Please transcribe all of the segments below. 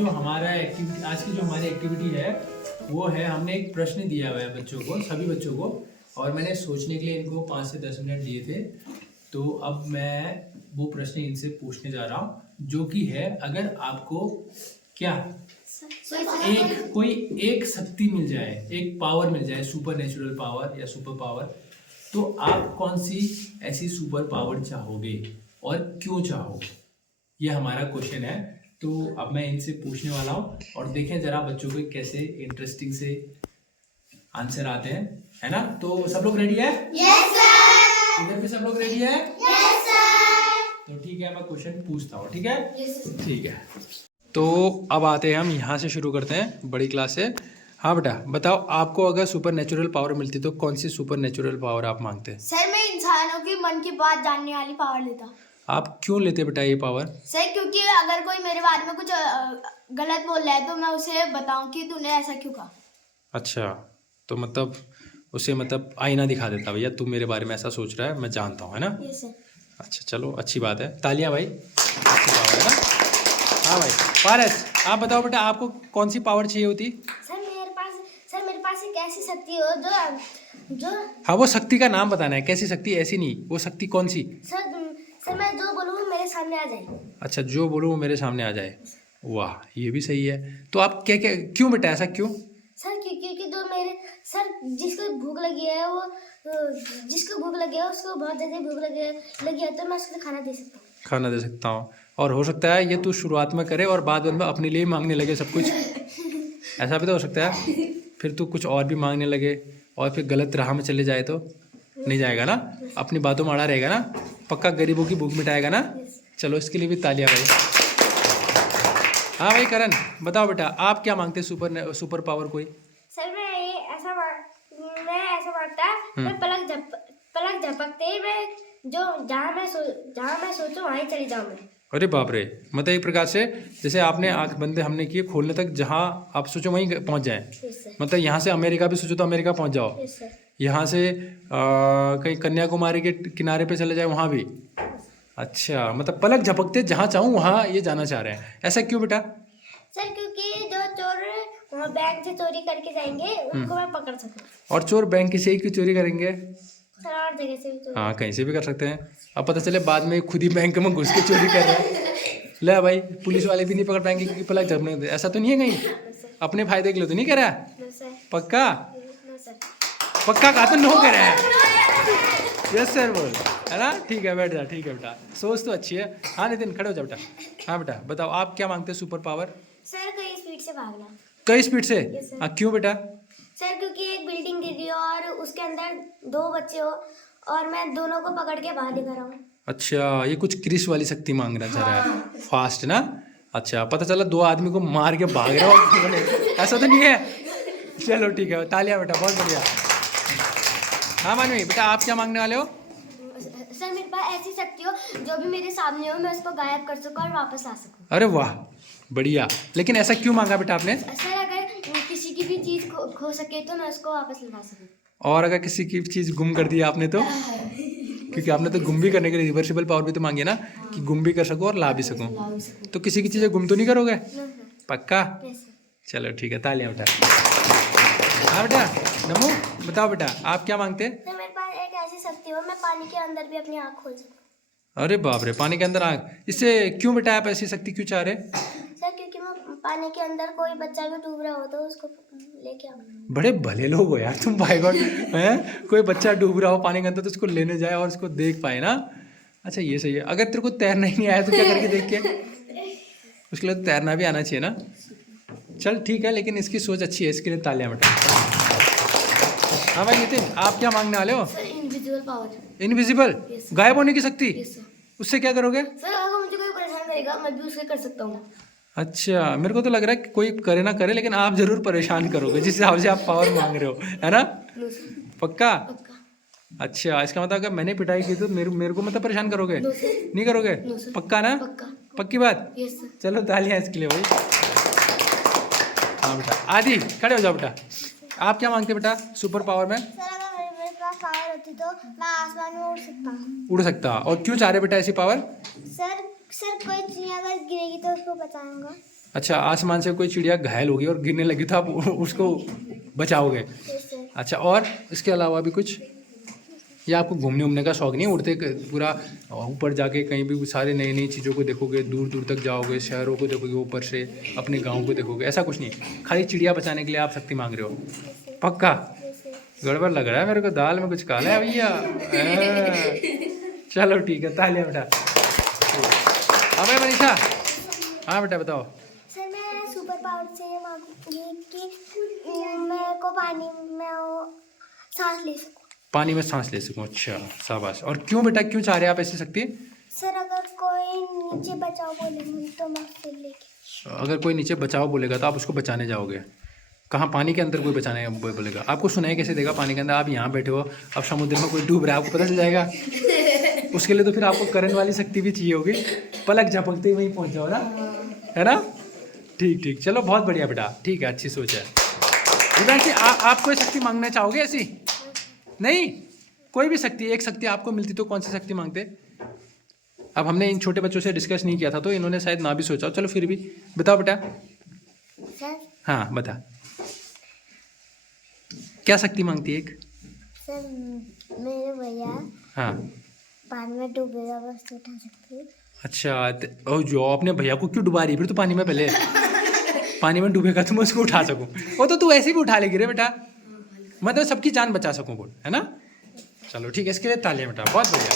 आज की जो हमारी एक्टिविटी है वो है, हमने एक प्रश्न दिया हुआ है बच्चों को, सभी बच्चों को, और मैंने सोचने के लिए इनको 5 से 10 मिनट दिए थे। तो अब मैं वो प्रश्न इनसे पूछने जा रहा हूँ, जो कि है, अगर आपको क्या एक शक्ति मिल जाए, एक पावर मिल जाए, सुपर नेचुरल पावर या सुपर पावर, तो आप कौन सी ऐसी सुपर पावर चाहोगे और क्यों चाहोगे? ये हमारा क्वेश्चन है। तो अब मैं इनसे पूछने वाला हूँ और देखें जरा बच्चों को कैसे इंटरेस्टिंग से आंसर आते हैं, है ना? तो सब लोग रेडी है? Yes sir. इधर भी सब लोग रेडी है? Yes sir. तो ठीक है, मैं क्वेश्चन पूछता हूँ, ठीक है? Yes sir. ठीक है, तो अब आते हैं हम यहाँ से शुरू करते हैं, बड़ी क्लास से। हाँ बेटा बताओ, आपको अगर सुपर नेचुरल पावर मिलती तो कौन सी सुपर नेचुरल पावर आप मांगते? सर मैं इंसानों की मन की बात जानने वाली पावर लेता। आप क्यों लेते बेटा ये पावर? सर क्योंकि अगर कोई मेरे बारे में कुछ गलत बोल रहा है तो मैं उसे बताऊं कि तूने ऐसा क्यों कहा। अच्छा, तो मतलब उसे मतलब आईना दिखा देता, भैया तू मेरे बारे में ऐसा सोच रहा है, मैं जानता हूँ, है ना? Yes sir. अच्छा चलो, अच्छी बात है, तालियां भाई, अच्छी पावर है ना? हाँ भाई, पारस आप बताओ बेटा, आपको कौन सी पावर चाहिए होती? सर मेरे पास एक ऐसी शक्ति हो जो हाँ, वो शक्ति का नाम बताना है, कैसी शक्ति, ऐसी नहीं, वो शक्ति कौन सी? सर मैं जो बोलूँ वो मेरे सामने आ जाए। अच्छा, जो बोलूँ वो मेरे सामने आ जाए, वाह ये भी सही है। तो आप क्या क्या क्यों बेटा, ऐसा क्यों? सर क्योंकि जो मेरे सर जिसको भूख लगी है उसको बहुत ज़्यादा भूख लगी है तो मैं उसको खाना दे सकता हूँ। खाना दे सकता हूँ, और हो सकता है ये तू शुरुआत में करे और बाद में अपने लिए मांगने लगे सब कुछ, ऐसा भी तो हो सकता है। फिर तू कुछ और भी मांगने लगे और फिर गलत राह में चले जाए तो नहीं जाएगा ना, अपनी बातों में अड़ा रहेगा ना, पक्का गरीबों की भूख मिटाएगा ना। चलो इसके लिए भी तालियां भाई। हाँ भाई करण बताओ बेटा, आप क्या मांगते सुपर पावर कोई? सर मैं ऐसा मांगता, मैं पलक झपकते ही मैं जहाँ मैं सोचूं वहीं चली जाऊँ मैं। अरे बाप रे, मतलब एक प्रकार से जैसे आपने आंख बंद हमने किए, खोलने तक जहाँ आप सोचो वहीं पहुँच जाए। मतलब यहाँ से अमेरिका भी सोचो तो अमेरिका पहुँच जाओ, यहाँ से कहीं कन्याकुमारी के किनारे पे चले जाए वहाँ भी। अच्छा, मतलब पलक झपकते जहाँ चाहूँ वहाँ ये जाना चाह रहे हैं, ऐसा क्यों बेटा? सर क्योंकि जो चोर वहाँ बैंक से चोरी करके जाएंगे उनको मैं पकड़ सकूँ। और चोर बैंक से ही क्यों चोरी करेंगे? सर और जगह से भी चोरी। हाँ, कहीं से भी कर सकते हैं। अब पता चले बाद में खुद ही बैंक में घुस के चोरी कर रहे हैं, ले भाई पुलिस वाले भी नहीं पकड़ पाएंगे क्योंकि पलक झपकने दे। ऐसा तो नहीं है कहीं? अपने फायदे के लिए तो नहीं करा? पक्का? पक्का का तो नो करा है। यस सर बोल, है ना? ठीक है बैठ जा, ठीक है बेटा, सोच तो अच्छी है। हाँ नितिन खड़े हो जा बेटा। हाँ बेटा बताओ, आप क्या मांगते हैं सुपर पावर? सर कई स्पीड से भागना। कई स्पीड से? हाँ क्यों बेटा? सर क्योंकि एक बिल्डिंग गिरी हो और उसके अंदर 2 बच्चे हो और मैं दोनों को पकड़ के बाहर लेकर आऊँ। अच्छा, ये कुछ क्रिश वाली शक्ति मांग रहा चाह रहा है, फास्ट ना? अच्छा, पता चला 2 आदमी को मार के भाग रहा हो, ऐसा तो नहीं है? चलो ठीक है, तालियां बेटा, बहुत बढ़िया। हाँ मानवी बेटा, आप क्या मांगने वाले हो? सर मेरे पास ऐसी शक्ति हो जो भी मेरे सामने हो मैं उसको गायब कर सकूं और वापस ला सकूं। अरे वाह बढ़िया, लेकिन ऐसा क्यों मांगा बेटा आपने? सर अगर किसी की भी चीज खो सके तो मैं उसको वापस ला सकूं। और अगर किसी की चीज गुम कर दी आपने तो? क्योंकि आपने तो गुम भी करने के लिए रिवर्सिबल पावर भी तो मांगी है ना, कि गुम भी कर सको और ला भी सकूं। तो किसी की चीजें गुम तो नहीं करोगे? पक्का? चलो ठीक है, तालियां बेटा। हाँ बेटा नमो बताओ बेटा, आप क्या मांगते हैं? सर मेरे पास एक ऐसी शक्ति हो मैं पानी के अंदर भी अपनी आँख खोल सकूं। अरे बाप रे, पानी के अंदर आग, इससे क्यों बेटा आप ऐसी शक्ति क्यों चाह रहे? सर क्योंकि मैं पानी के अंदर कोई बच्चा भी डूब रहा हो तो उसको लेके आऊँ। बड़े भले लोग हो यार तुम, भाई गॉड हैं, कोई बच्चा डूब रहा हो पानी के अंदर तो उसको लेने जाए और उसको देख पाए ना। अच्छा ये सही है। अगर तेरे को तैरना ही नहीं आया तो क्या करके देख के? उसके लिए तो तैरना भी आना चाहिए ना। चल ठीक है, लेकिन इसकी सोच अच्छी है, इसके लिए तालियां बेटा। हाँ भाई नितिन, आप क्या मांगने वाले हो? Sir invisible power. इनविजिबल, गायब होने की शक्ति? उससे क्या करोगे? सर अगर मुझे कोई परेशान करेगा मैं भी उसे कर सकता हूँ। अच्छा, मेरे को तो लग रहा है कि कोई करे ना करे लेकिन आप जरूर परेशान करोगे जिस हिसाब से आप पावर मांग रहे हो, है ना? पक्का? अच्छा, इसका मतलब अगर मैंने पिटाई की तो मेरे को मतलब परेशान करोगे? नहीं करोगे? पक्का ना? पक्की बात? चलो तालियां इसके लिए भाई। हाँ बेटा, आदि खड़े हो जाओ बेटा, आप क्या मांगते बेटा सुपर पावर में? सर अगर मेरे पास पावर होती तो मैं आसमान में उड़ सकता। उड़ सकता? और क्यों चाह रहे बेटा ऐसी पावर? सर कोई चिड़िया अगर गिरेगी तो उसको बचाऊंगा। अच्छा, आसमान से कोई चिड़िया घायल होगी और गिरने लगी तो आप उसको बचाओगे। Yes sir. अच्छा, और इसके अलावा भी कुछ, या आपको घूमने उमने का शौक नहीं है, उड़ते पूरा ऊपर जाके कहीं भी सारे नई नई चीज़ों को देखोगे, दूर दूर तक जाओगे, शहरों को देखोगे ऊपर से, अपने गाँव को देखोगे, ऐसा कुछ नहीं है, खाली चिड़िया बचाने के लिए आप शक्ति मांग रहे हो? पक्का? Yes sir. गड़बड़ लग रहा है मेरे को, दाल में कुछ काला है भैया। चलो ठीक है, तालियां बेटा। अबे मनीषा, हाँ बेटा बताओ। सर मैं सुपर पावर से ये मांगूंगी कि मेरे को पानी में वो सांस ले सकूं। पानी में सांस ले सकूं, अच्छा शाबाश। और क्यों बेटा, क्यों चाह रहे हैं आप ऐसी शक्ति? सर अगर कोई नीचे बचाओ बोलेंगे तो मैं फिर लेके। अगर कोई नीचे बचाओ बोलेगा तो आप उसको बचाने जाओगे? कहाँ, पानी के अंदर कोई बचाने बोलेगा? आपको सुनाई कैसे देगा पानी के अंदर? आप यहाँ बैठे हो, अब समुद्र में कोई डूब रहा है, आपको पता चल जाएगा? उसके लिए तो फिर आपको करंट वाली शक्ति भी चाहिए होगी, पलक झपकते ही वहीं पहुँच जाओ ना, है ना? ठीक ठीक, चलो बहुत बढ़िया बेटा, ठीक है, अच्छी सोच है। दिव्यांशी, आप कोई शक्ति मांगना चाहोगे ऐसी? नहीं, कोई भी शक्ति, एक शक्ति आपको मिलती तो कौन सी शक्ति मांगते? अब हमने इन छोटे बच्चों से डिस्कस नहीं किया था तो इन्होंने शायद ना भी सोचा हो। चलो फिर भी बताओ बेटा। सर हाँ बता, क्या शक्ति मांगती है एक? सर मेरे भैया हाँ, पानी में डूबेगा बस तो उठा सकते हैं। अच्छा, और जो अपने भैया को क्यों डुबा रही है फिर? तो पानी में पहले पानी में डूबेगा तो मैं उसको उठा सकूं, वो तो तू ऐसे भी उठा लेगी रे बेटा, मतलब सबकी जान बचा सकूं बोल, है ना? चलो ठीक है, इसके लिए तालियां बेटा, बहुत बढ़िया।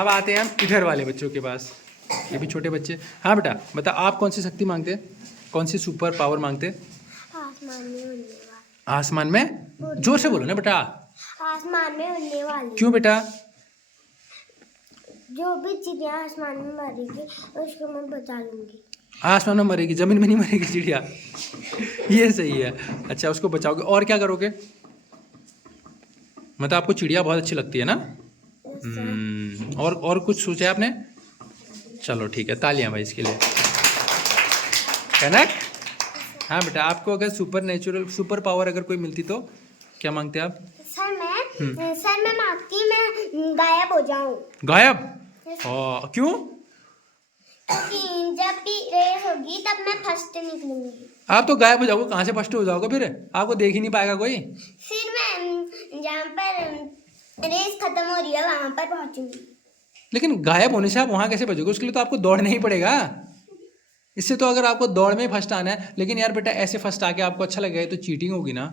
अब आते हैं हम इधर वाले बच्चों के पास, ये भी छोटे बच्चे। हाँ बेटा बता, आप कौन सी शक्ति मांगते, कौन सी सुपर पावर मांगते? आसमान में उड़ने वाली। आसमान में? जोर से बोलो ना बेटा। आसमान में उड़ने वाली। क्यों बेटा? जो भी चिड़िया आसमान में मरेगी उसको मैं बचा लूंगी। आसमान में मरेगी, जमीन में नहीं मरेगी चिड़िया? ये सही है। अच्छा, उसको बचाओगे, और क्या करोगे? मतलब आपको चिड़िया बहुत अच्छी लगती है ना? और कुछ सोचा है आपने? चलो ठीक है, तालियां भाई इसके लिए। कनक, हाँ बेटा, आपको अगर सुपर पावर अगर कोई मिलती तो क्या मांगते आप? सर मैं मांगती मैं गायब हो जाऊं। गायब? क्यों? क्योंकि जब भी रेस होगी तब मैं फर्स्ट निकलूंगी। आप तो गायब हो जाओगे, कहाँ से फर्स्ट हो जाओगे फिर? आपको देख ही नहीं पाएगा कोई। फिर मैं जहाँ पर रेस खत्म हो रही है वहां पर पहुंचूंगी। लेकिन गायब होने से आप वहाँ कैसे बचोगे? उसके लिए तो आपको दौड़ना ही पड़ेगा। इससे तो अगर आपको दौड़ में फर्स्ट आना है, लेकिन यार बेटा ऐसे फर्स्ट आके आपको अच्छा लगेगा तो चीटिंग होगी ना।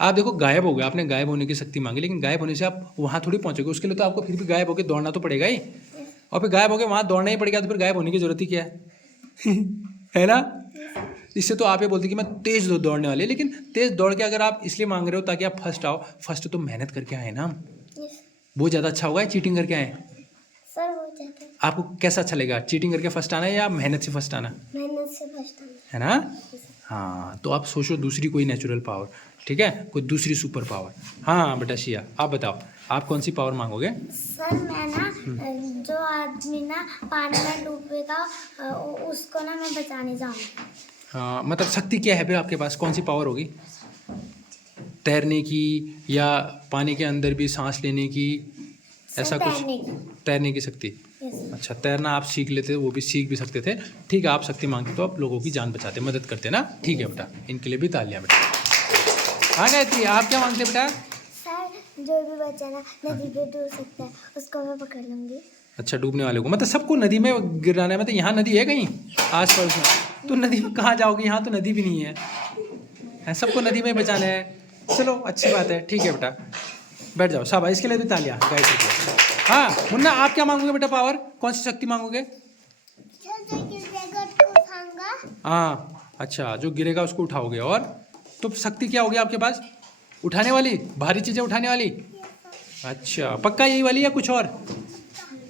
आप देखो, गायब हो गए, आपने गायब होने की शक्ति मांगी, लेकिन गायब होने से आप वहाँ थोड़ी पहुँचोगे, उसके लिए तो आपको फिर भी गायब होकर दौड़ना तो पड़ेगा ही, और फिर गायब होकर वहाँ दौड़ना ही पड़ेगा, तो फिर गायब होने की जरूरत ही क्या है? है ना? इससे तो आप ये बोलते कि मैं तेज दौड़ने वाली, लेकिन तेज दौड़ के अगर आप इसलिए मांग रहे हो ताकि आप फर्स्ट आओ, फर्स्ट तो मेहनत करके आए ना, वो ज़्यादा अच्छा होगा चीटिंग करके आए? सर वो जाता है। आपको कैसा अच्छा लगेगा, चीटिंग करके फर्स्ट आना या मेहनत से फर्स्ट आना? मेहनत से फर्स्ट आना, है ना? हाँ, तो आप सोचो दूसरी कोई नेचुरल पावर, ठीक है, कोई दूसरी सुपर पावर। हाँ बेटा शिया, आप बताओ, आप कौन सी पावर मांगोगे? सर मैं ना जो आदमी ना पानी में डूबेगा उसको ना मैं बचाने जाऊंगी। हाँ, मतलब शक्ति क्या है फिर आपके पास, कौन सी पावर होगी? तैरने की, या पानी के अंदर भी सांस लेने की, ऐसा कुछ? तैरने की शक्ति। अच्छा, तैरना आप सीख लेते, वो भी सीख भी सकते थे। ठीक है, आप शक्ति मांगते तो आप लोगों की जान बचाते, मदद करते ना। ठीक है बेटा, इनके लिए भी तालियां बेटा। हाँ गायत्री, आप क्या मांगते बेटा? सर जो भी बच्चा ना नदी पे डूब सकता है उसको मैं पकड़ लूंगी। अच्छा, डूबने वाले को, मतलब सबको नदी में गिराना है? मतलब यहाँ नदी है कहीं आस पास में? तो नदी में कहाँ जाओगे, यहाँ तो नदी भी नहीं है, सबको नदी में बचाना है। चलो अच्छी बात है, ठीक है बेटा, बैठ जाओ। शाबाश, इसके लिए भी तालियां गायत्री के लिए। हाँ मुन्ना, आप क्या मांगोगे बेटा पावर, कौन सी शक्ति मांगोगे? हाँ अच्छा, जो गिरेगा उसको उठाओगे, और तो शक्ति क्या होगी आपके पास? उठाने वाली, भारी चीज़ें उठाने वाली? अच्छा, पक्का यही वाली या कुछ और?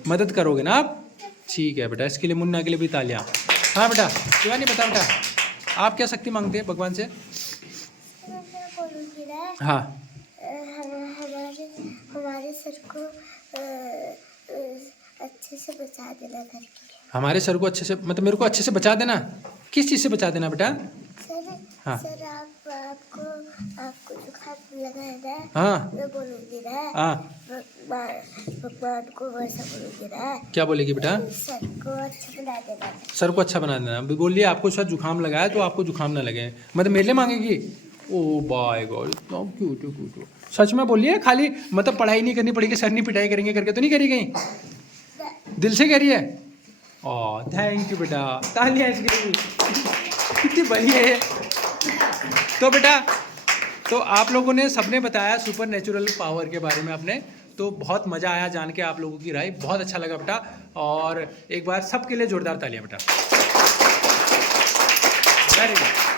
मदद करोगे ना आप? ठीक है बेटा, इसके लिए मुन्ना के लिए भी तालियां। हाँ बेटा शिवानी, बता बेटा, आप क्या शक्ति मांगते हैं भगवान से? हाँ, हमारे सर को अच्छे से बचा देना घर के। हमारे सर को अच्छे से, मतलब मेरे को अच्छे से बचा देना? किस चीज़ से बचा देना बेटा? सर हाँ, सर आपको जो लगाया था, हाँ मैं बोलूँगी ना, हाँ, भगवान को वैसा बोलूँगी ना, क्या बोलेगी बेटा? सर को अच्छा बना देना। सर को अच्छा बना देना। अभी बोलिए आपको शायद जुकाम लगा है तो आपको जुकाम ना लगे, मतलब मेरे लिए मांगेगी। ओ बाय गॉड, इतना क्यूट क्यूट। सच में बोलिए, खाली मतलब पढ़ाई नहीं करनी पड़ेगी, सर नहीं पिटाई करेंगे करके तो नहीं करी कहीं? दिल से कह रही है? ओह थैंक यू बेटा, तालियां इसके लिए। कितनी बढ़िया है। तो बेटा, तो आप लोगों ने सबने बताया सुपर नेचुरल पावर के बारे में आपने, तो बहुत मज़ा आया जान के आप लोगों की राय, बहुत अच्छा लगा बेटा। और एक बार सबके लिए जोरदार तालियां बेटा। Very good.